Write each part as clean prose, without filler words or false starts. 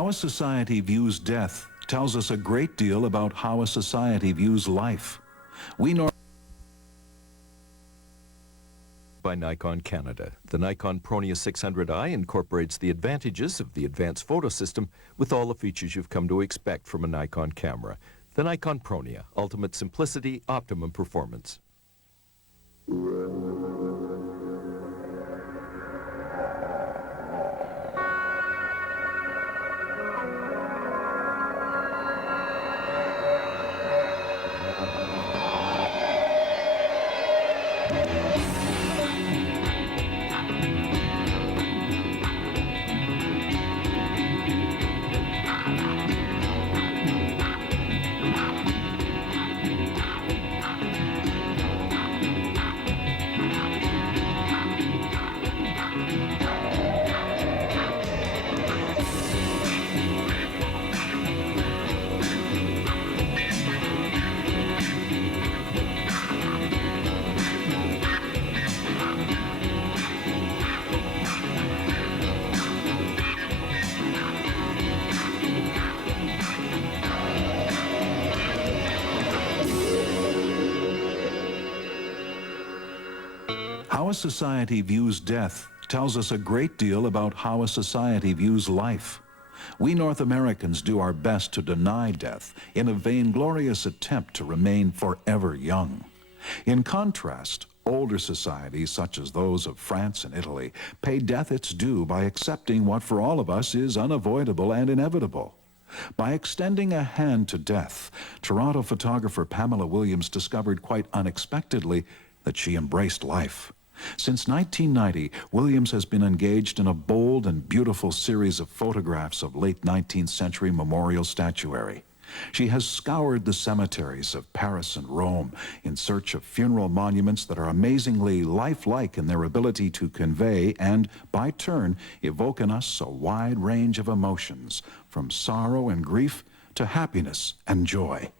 How a society views death tells us a great deal about how a society views life. We know by Nikon Canada. The Nikon Pronia 600i incorporates the advantages of the advanced photo system with all the features you've come to expect from a Nikon camera. The Nikon Pronia, ultimate simplicity, optimum performance. How a society views death tells us a great deal about how a society views life. We North Americans do our best to deny death in a vainglorious attempt to remain forever young. In contrast, older societies such as those of France and Italy pay death its due by accepting what for all of us is unavoidable and inevitable. By extending a hand to death, Toronto photographer Pamela Williams discovered quite unexpectedly that she embraced life. Since 1990, Williams has been engaged in a bold and beautiful series of photographs of late 19th century memorial statuary. She has scoured the cemeteries of Paris and Rome in search of funeral monuments that are amazingly lifelike in their ability to convey and, by turn, evoke in us a wide range of emotions, from sorrow and grief to happiness and joy.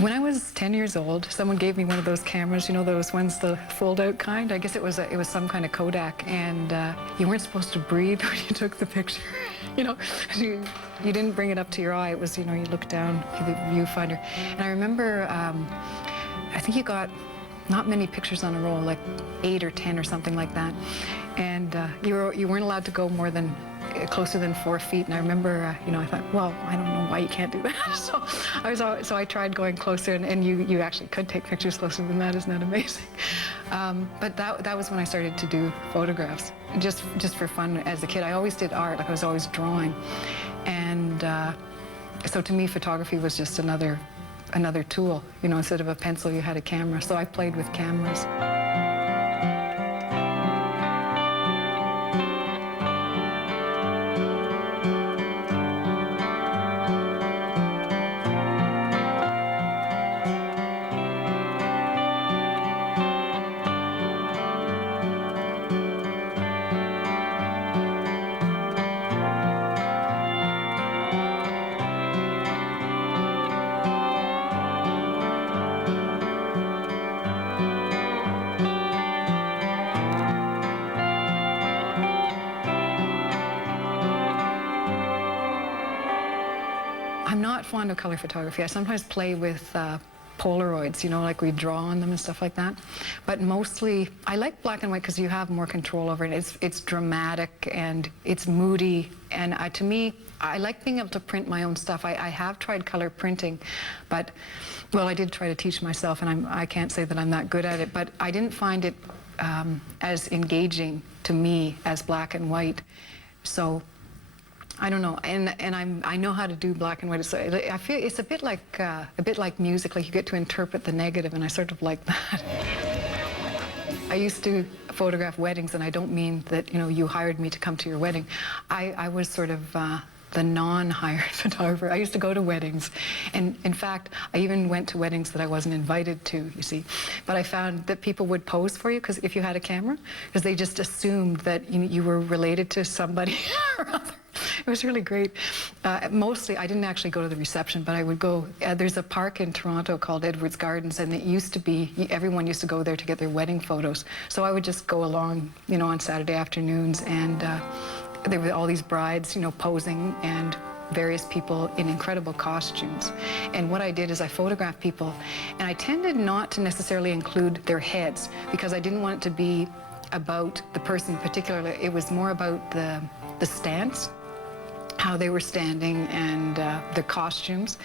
When I was 10 years old, someone gave me one of those cameras, you know, those ones, the fold-out kind. I guess it was some kind of Kodak, and you weren't supposed to breathe when you took the picture. You know, you didn't bring it up to your eye. It was, you know, you look down through the viewfinder. And I remember, I think you got not many pictures on a roll, like 8 or 10 or something like that. And you weren't allowed to go more than closer than 4 feet, and I remember, you know, I thought, well, I don't know why you can't do that. So I tried going closer, and you actually could take pictures closer than that. Isn't that amazing? But that was when I started to do photographs, just for fun as a kid. I always did art, like I was always drawing, and so to me, photography was just another tool. You know, instead of a pencil, you had a camera. So I played with cameras. I'm not fond of color photography. I sometimes play with Polaroids, you know, like we draw on them and stuff like that. But mostly, I like black and white because you have more control over it. It's dramatic and it's moody. And to me, I like being able to print my own stuff. I have tried color printing, but, well, I did try to teach myself, and I can't say that I'm that good at it, but I didn't find it as engaging to me as black and white. So I don't know, and I know how to do black and white. So I feel it's a bit like music, like you get to interpret the negative, and I sort of like that. I used to photograph weddings, and I don't mean that, you know, you hired me to come to your wedding. I was sort of the non-hired photographer. I used to go to weddings, and in fact, I even went to weddings that I wasn't invited to, you see. But I found that people would pose for you, because if you had a camera, because they just assumed that you were related to somebody or other. It was really great. Mostly, I didn't actually go to the reception, but I would go. There's a park in Toronto called Edwards Gardens, and it used to be, everyone used to go there to get their wedding photos. So I would just go along, you know, on Saturday afternoons, and there were all these brides, you know, posing, and various people in incredible costumes. And what I did is I photographed people, and I tended not to necessarily include their heads because I didn't want it to be about the person particularly. It was more about the stance, how they were standing, and the costumes.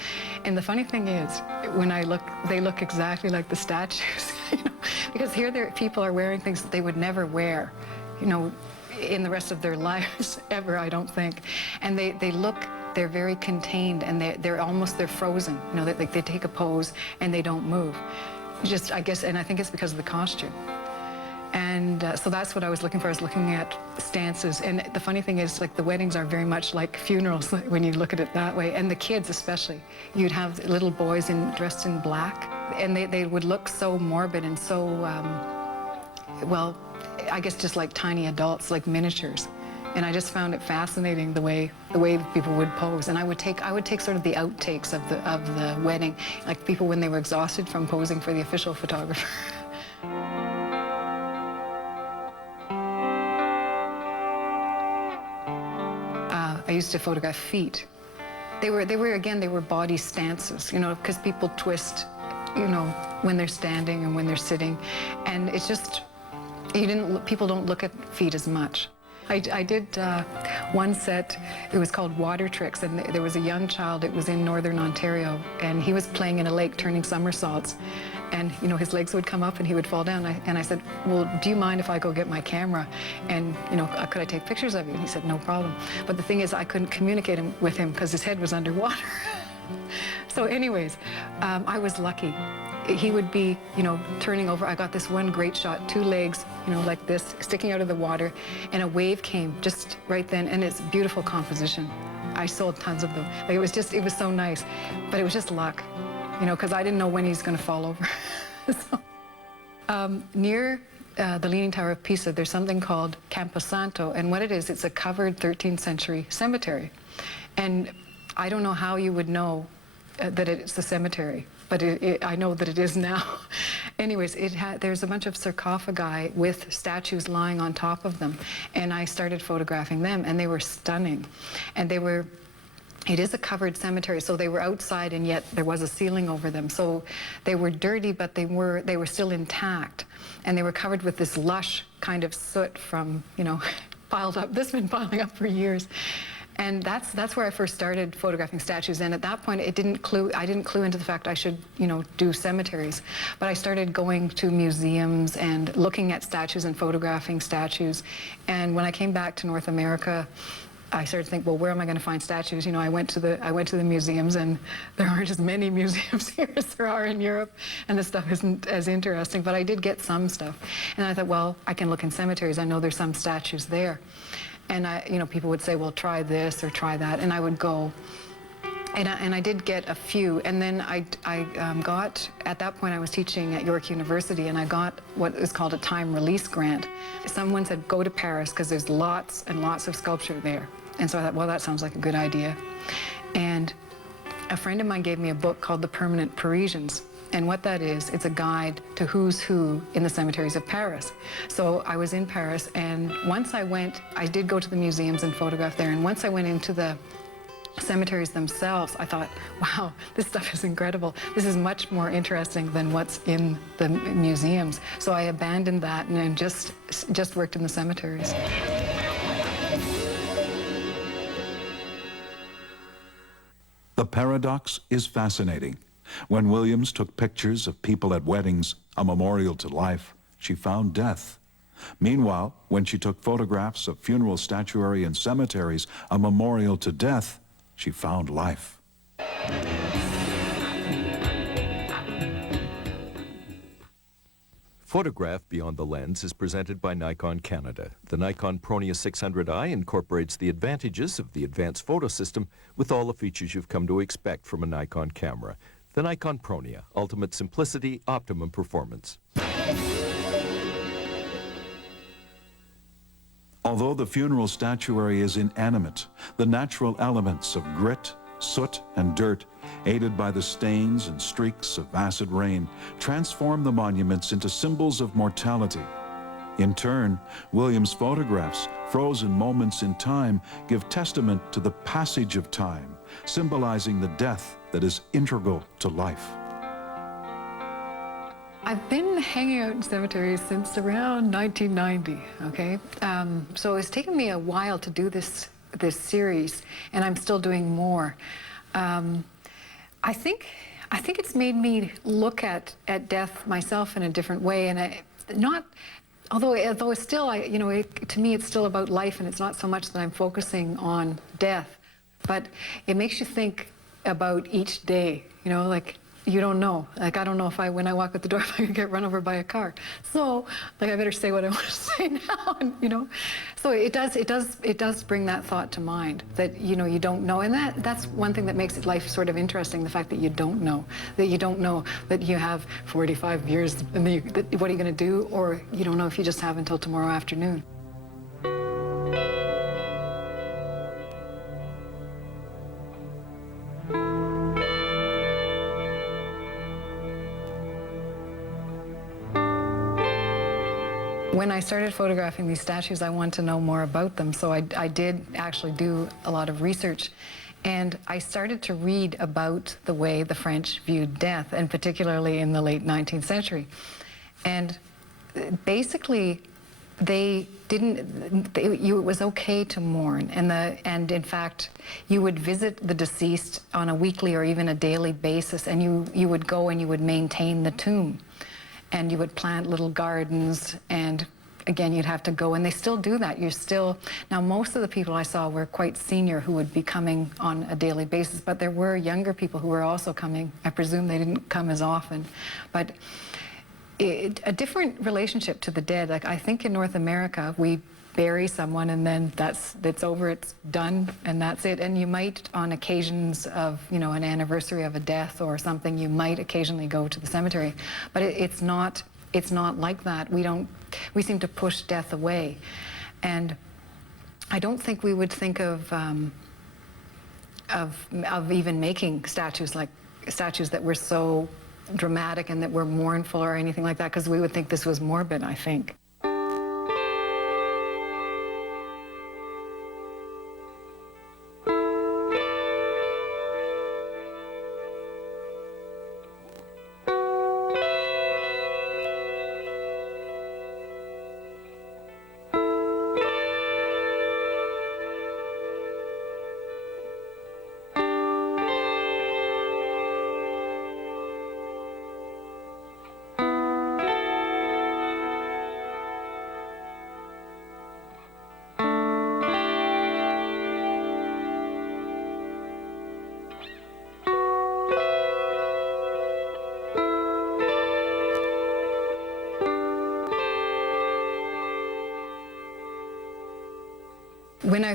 And the funny thing is, when I look, they look exactly like the statues, you know, because here people are wearing things that they would never wear, you know, in the rest of their lives ever, I don't think. And they're very contained, and they're frozen. You know, they take a pose and they don't move. Just, I guess, and I think it's because of the costume. And so that's what I was looking for. I was looking at stances. And the funny thing is, like, the weddings are very much like funerals when you look at it that way. And the kids especially. You'd have little boys dressed in black, and they would look so morbid and so, well, I guess just like tiny adults, like miniatures. And I just found it fascinating the way people would pose. And I would take sort of the outtakes of the wedding, like people when they were exhausted from posing for the official photographer. I used to photograph feet. They were body stances, you know, because people twist, you know, when they're standing and when they're sitting, and it's just people don't look at feet as much. I did one set, it was called Water Tricks, and there was a young child, it was in Northern Ontario, and he was playing in a lake turning somersaults. And, you know, his legs would come up and he would fall down. And I said, well, do you mind if I go get my camera? And, you know, could I take pictures of you? And he said, no problem. But the thing is, I couldn't communicate with him because his head was underwater. So anyways, I was lucky. He would be, you know, turning over. I got this one great shot, 2 legs, you know, like this, sticking out of the water, and a wave came just right then, and it's beautiful composition. I sold tons of them. Like, it was so nice, but it was just luck, you know, because I didn't know when he's going to fall over. So, near the Leaning Tower of Pisa, there's something called Camposanto, and what it is, it's a covered 13th century cemetery. And I don't know how you would know that it's a cemetery, but I know that it is now. Anyways, there's a bunch of sarcophagi with statues lying on top of them, and I started photographing them, and they were stunning. And it is a covered cemetery, so they were outside, and yet there was a ceiling over them. So they were dirty, but they were still intact, and they were covered with this lush kind of soot from, you know, piled up. This has been piling up for years. And that's where I first started photographing statues. And at that point, I didn't clue into the fact I should, you know, do cemeteries. But I started going to museums and looking at statues and photographing statues. And when I came back to North America, I started to think, well, where am I going to find statues? You know, I went to the museums, and there aren't as many museums here as there are in Europe, and the stuff isn't as interesting. But I did get some stuff, and I thought, well, I can look in cemeteries. I know there's some statues there. And you know, people would say, well, try this or try that, and I would go. And I did get a few, and then I got, at that point I was teaching at York University, and I got what is called a time release grant. Someone said, go to Paris, because there's lots and lots of sculpture there. And so I thought, well, that sounds like a good idea. And a friend of mine gave me a book called The Permanent Parisians. And what that is, it's a guide to who's who in the cemeteries of Paris. So I was in Paris, and once I did go to the museums and photograph there, and once I went into the cemeteries themselves, I thought, wow, this stuff is incredible. This is much more interesting than what's in the museums. So I abandoned that and just worked in the cemeteries. The paradox is fascinating. When Williams took pictures of people at weddings, a memorial to life, she found death. Meanwhile, when she took photographs of funeral statuary in cemeteries, a memorial to death, she found life. Photograph Beyond the Lens is presented by Nikon Canada. The Nikon Pronia 600i incorporates the advantages of the advanced photo system with all the features you've come to expect from a Nikon camera. The Nikon Pronia, ultimate simplicity, optimum performance. Although Although the funeral statuary is inanimate, the natural elements of grit, soot, and dirt, aided by the stains and streaks of acid rain, transform the monuments into symbols of mortality. In turn, William's photographs, frozen moments in time, give testament to the passage of time, symbolizing the death that is integral to life. I've been hanging out in cemeteries since around 1990, okay? So it's taken me a while to do this series, and I'm still doing more. I think it's made me look at death myself in a different way, and although it's still, to me it's still about life, and it's not so much that I'm focusing on death, but it makes you think about each day, like, you don't know. Like, I don't know if when I walk out the door, if I could get run over by a car. So, like, I better say what I want to say now, and, So it does bring that thought to mind, that, you don't know. And that's one thing that makes life sort of interesting, the fact that you don't know. That you don't know that you have 45 years, and what are you going to do? Or you don't know if you just have until tomorrow afternoon. When I started photographing these statues, I wanted to know more about them, so I did actually do a lot of research. And I started to read about the way the French viewed death, and particularly in the late 19th century. And basically, it was okay to mourn, and in fact, you would visit the deceased on a weekly or even a daily basis, and you would go and you would maintain the tomb. And you would plant little gardens, and again, you'd have to go, and they still do that. Now most of the people I saw were quite senior who would be coming on a daily basis, but there were younger people who were also coming. I presume they didn't come as often. But a different relationship to the dead. Like, I think in North America, we bury someone and then it's over, it's done, and that's it. And you might, on occasions of, an anniversary of a death or something, you might occasionally go to the cemetery. But it's not like that. We seem to push death away. And I don't think we would think of even making statues that were so dramatic and that were mournful or anything like that, because we would think this was morbid, I think.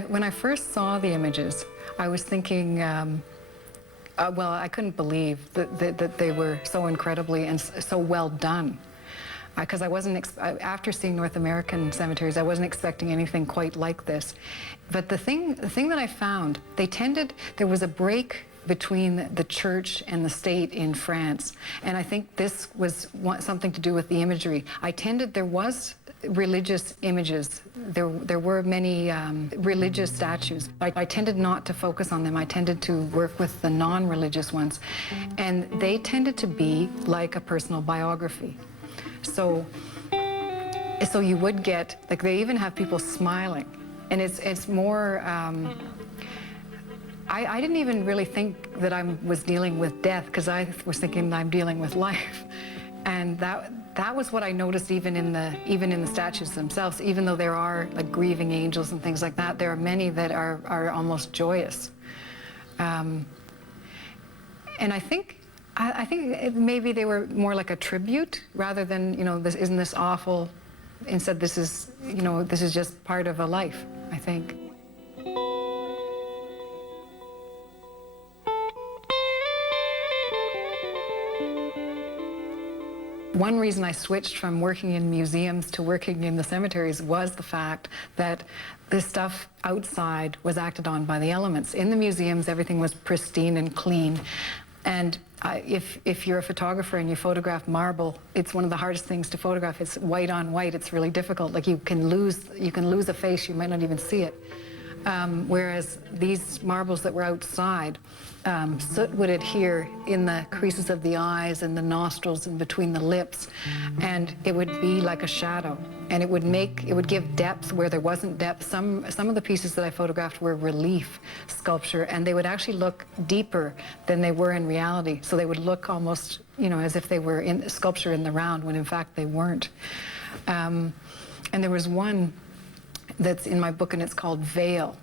When I first saw the images, I was thinking, well, I couldn't believe that they were so incredibly and so well done. Because I wasn't, after seeing North American cemeteries, I wasn't expecting anything quite like this. But the thing that I found, there was a break between the church and the state in France. And I think this was something to do with the imagery. There was religious images. There were many religious statues. I tended not to focus on them. I tended to work with the non-religious ones. And they tended to be like a personal biography. So you would get, like, they even have people smiling. And it's more, I didn't even really think that I was dealing with death, because I was thinking I'm dealing with life. And that was what I noticed even in the statues themselves. Even though there are, like, grieving angels and things like that, there are many that are almost joyous. And I think maybe they were more like a tribute rather than, isn't this awful? Instead, this is just part of a life, I think. One reason I switched from working in museums to working in the cemeteries was the fact that this stuff outside was acted on by the elements. In the museums, everything was pristine and clean. And if you're a photographer and you photograph marble, it's one of the hardest things to photograph. It's white on white. It's really difficult. Like you can lose a face. You might not even see it. Whereas these marbles that were outside, soot would adhere in the creases of the eyes and the nostrils and between the lips, and it would be like a shadow, and it would give depth where there wasn't depth. Some of the pieces that I photographed were relief sculpture, and they would actually look deeper than they were in reality. So they would look almost, as if they were in sculpture in the round, when in fact they weren't. And there was one that's in my book, and it's called Veil,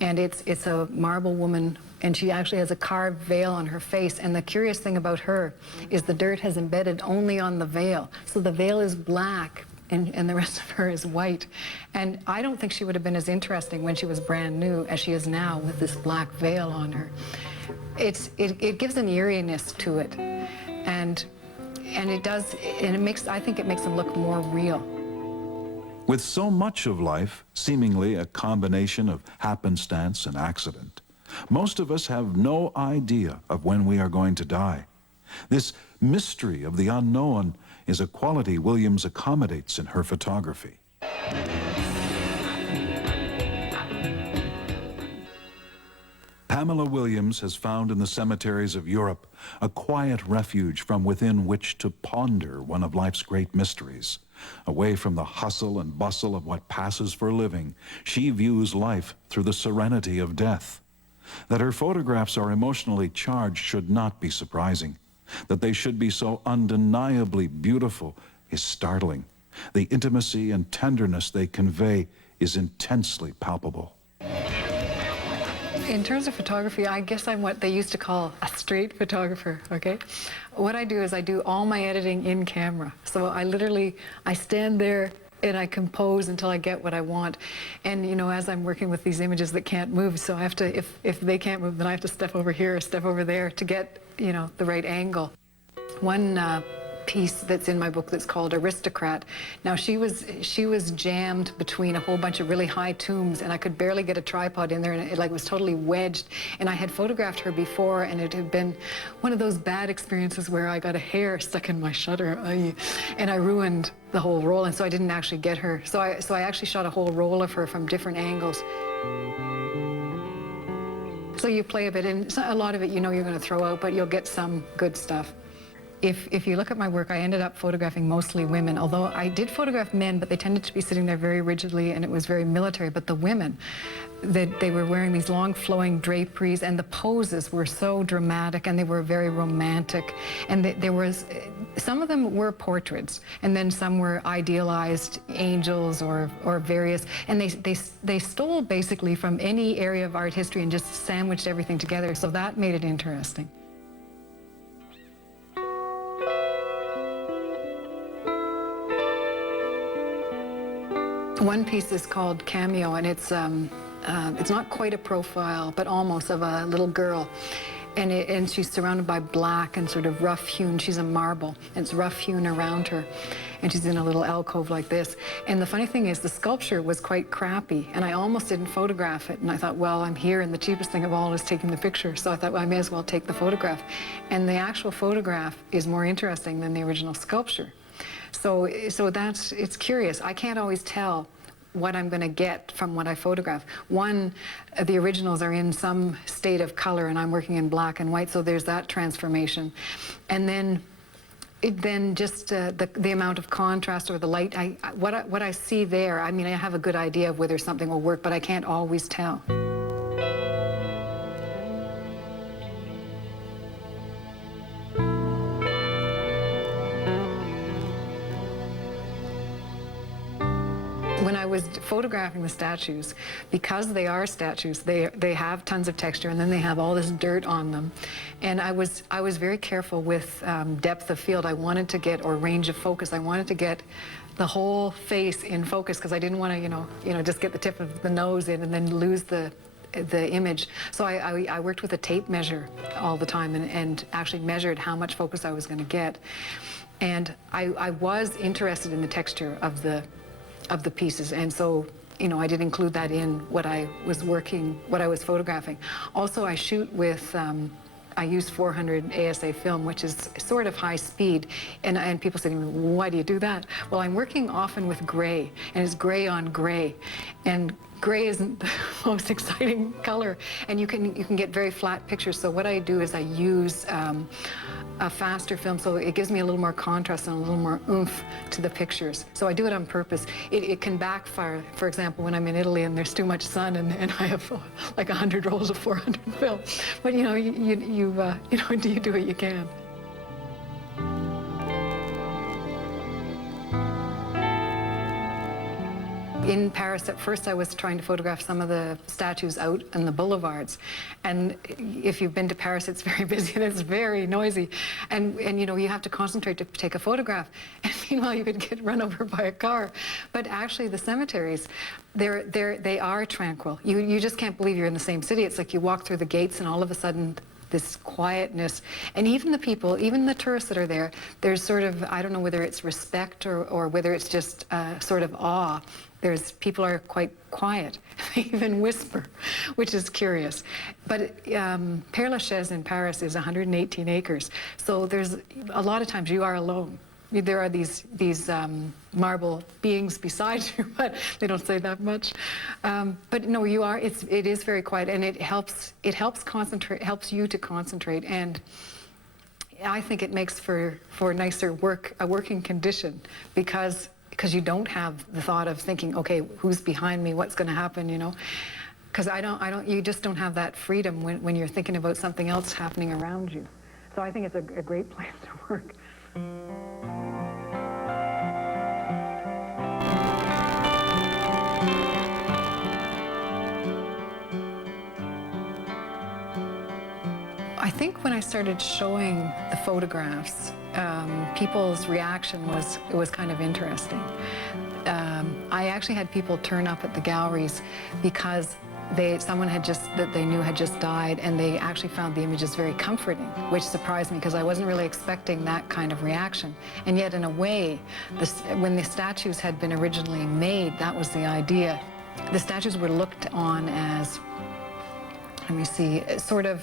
and it's a marble woman, and she actually has a carved veil on her face. And the curious thing about her is the dirt has embedded only on the veil, so the veil is black and the rest of her is white. And I don't think she would have been as interesting when she was brand new as she is now with this black veil on her. It gives an eeriness to it, and it does, and I think it makes them look more real. With so much of life seemingly a combination of happenstance and accident, most of us have no idea of when we are going to die. This mystery of the unknown is a quality Williams accommodates in her photography. Pamela Williams has found in the cemeteries of Europe a quiet refuge from within which to ponder one of life's great mysteries. Away from the hustle and bustle of what passes for a living, she views life through the serenity of death. That her photographs are emotionally charged should not be surprising. That they should be so undeniably beautiful is startling. The intimacy and tenderness they convey is intensely palpable. In terms of photography, I guess I'm what they used to call a straight photographer, okay? What I do is I do all my editing in camera. So I stand there and I compose until I get what I want. And, as I'm working with these images that can't move, so I have to, if they can't move, then I have to step over here or step over there to get, the right angle. One piece that's in my book that's called Aristocrat. Now she was jammed between a whole bunch of really high tombs, and I could barely get a tripod in there, and it was totally wedged. And I had photographed her before, and it had been one of those bad experiences where I got a hair stuck in my shutter, and I ruined the whole roll, and so I didn't actually get her. So I actually shot a whole roll of her from different angles. So you play a bit, and a lot of it you're going to throw out, but you'll get some good stuff. If you look at my work, I ended up photographing mostly women, although I did photograph men, but they tended to be sitting there very rigidly, and it was very military. But the women, they were wearing these long flowing draperies, and the poses were so dramatic, and they were very romantic. And some of them were portraits, and then some were idealized angels or various, and they stole basically from any area of art history and just sandwiched everything together, so that made it interesting. One piece is called Cameo, and it's not quite a profile, but almost, of a little girl. And she's surrounded by black and sort of rough-hewn. She's a marble, and it's rough-hewn around her. And she's in a little alcove like this. And the funny thing is, the sculpture was quite crappy, and I almost didn't photograph it. And I thought, well, I'm here, and the cheapest thing of all is taking the picture. So I thought, well, I may as well take the photograph. And the actual photograph is more interesting than the original sculpture. So it's curious. I can't always tell what I'm going to get from what I photograph. The originals are in some state of color, and I'm working in black and white, so there's that transformation. And then just the amount of contrast or the light, what I see there, I have a good idea of whether something will work, but I can't always tell. When I was photographing the statues, because they are statues, they have tons of texture, and then they have all this dirt on them. And I was very careful with depth of field. I wanted to get, or range of focus, I wanted to get the whole face in focus, because I didn't want to, just get the tip of the nose in and then lose the image. So I worked with a tape measure all the time and actually measured how much focus I was going to get. And I was interested in the texture of the pieces, and so, you know, I did include that in what I was photographing. Also, I shoot with, I use 400 ASA film, which is sort of high speed, and people say to me, why do you do that? Well, I'm working often with gray, and it's gray on gray, and gray isn't the most exciting color, and you can get very flat pictures. So what I do is I use a faster film, so it gives me a little more contrast and a little more oomph to the pictures. So I do it on purpose. It can backfire, for example, when I'm in Italy and there's too much sun and I have like 100 rolls of 400 film. But you know, you do what you can. In Paris, at first I was trying to photograph some of the statues out in the boulevards. And if you've been to Paris, it's very busy and it's very noisy. And you know, you have to concentrate to take a photograph. And meanwhile, you could get run over by a car. But actually, the cemeteries, they are tranquil. You just can't believe you're in the same city. It's like you walk through the gates and all of a sudden, this quietness. And even the people, even the tourists that are there, there's sort of, I don't know whether it's respect or whether it's just sort of awe. People are quite quiet. They even whisper, which is curious. But Père Lachaise in Paris is 118 acres. So there's a lot of times you are alone. There are these marble beings beside you, but they don't say that much. But no, you are. It is very quiet, and it helps concentrate. Helps you to concentrate, and I think it makes for nicer a working condition because you don't have the thought of thinking, okay, who's behind me? What's going to happen? You know, because you just don't have that freedom when you're thinking about something else happening around you. So I think it's a great place to work. I think when I started showing the photographs, people's reaction was kind of interesting. I actually had people turn up at the galleries because someone that they knew had just died, and they actually found the images very comforting, which surprised me because I wasn't really expecting that kind of reaction. And yet, in a way, when the statues had been originally made, that was the idea. The statues were looked on as, let me see, sort of,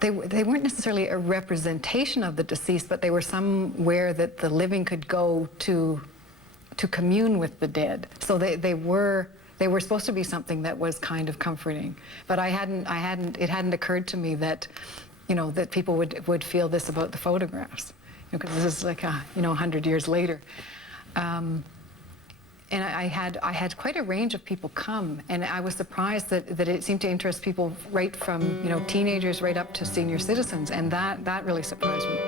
they weren't necessarily a representation of the deceased, but they were somewhere that the living could go to commune with the dead. So they were supposed to be something that was kind of comforting. But it hadn't occurred to me that, you know, that people would feel this about the photographs, because this is like 100 years later. And I had quite a range of people come, and I was surprised that it seemed to interest people right from, you know, teenagers right up to senior citizens, and that really surprised me.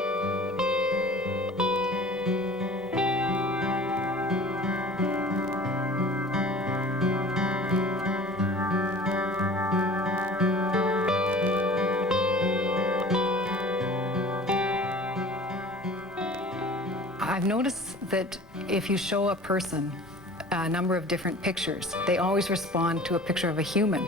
I've noticed that if you show a person a number of different pictures, they always respond to a picture of a human.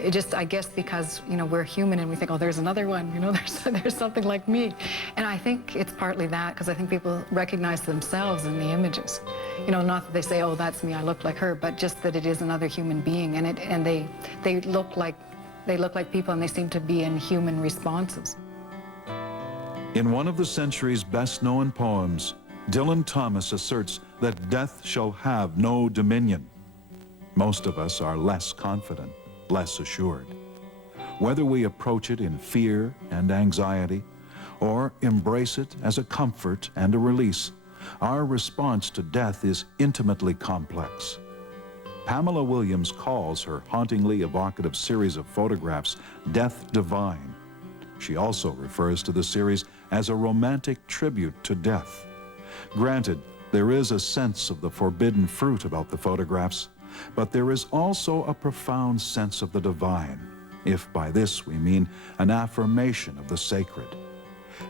It just, I guess because, you know, we're human and we think, oh, there's another one, you know, there's something like me. And I think it's partly that, because I think people recognize themselves in the images. You know, not that they say, oh, that's me, I look like her, but just that it is another human being, and they look like people, and they seem to be in human responses. In one of the century's best-known poems, Dylan Thomas asserts that death shall have no dominion. Most of us are less confident, less assured. Whether we approach it in fear and anxiety, or embrace it as a comfort and a release, our response to death is intimately complex. Pamela Williams calls her hauntingly evocative series of photographs Death Divine. She also refers to the series as a romantic tribute to death. Granted, there is a sense of the forbidden fruit about the photographs, but there is also a profound sense of the divine, if by this we mean an affirmation of the sacred.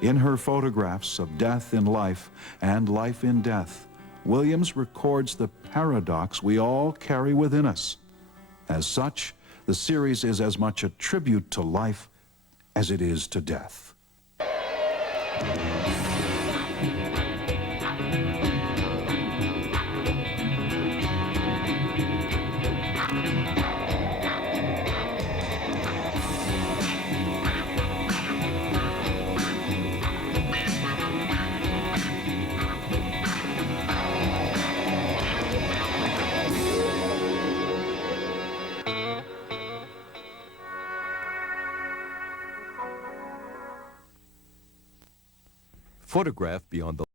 In her photographs of death in life and life in death, Williams records the paradox we all carry within us. As such, the series is as much a tribute to life as it is to death. Photograph beyond the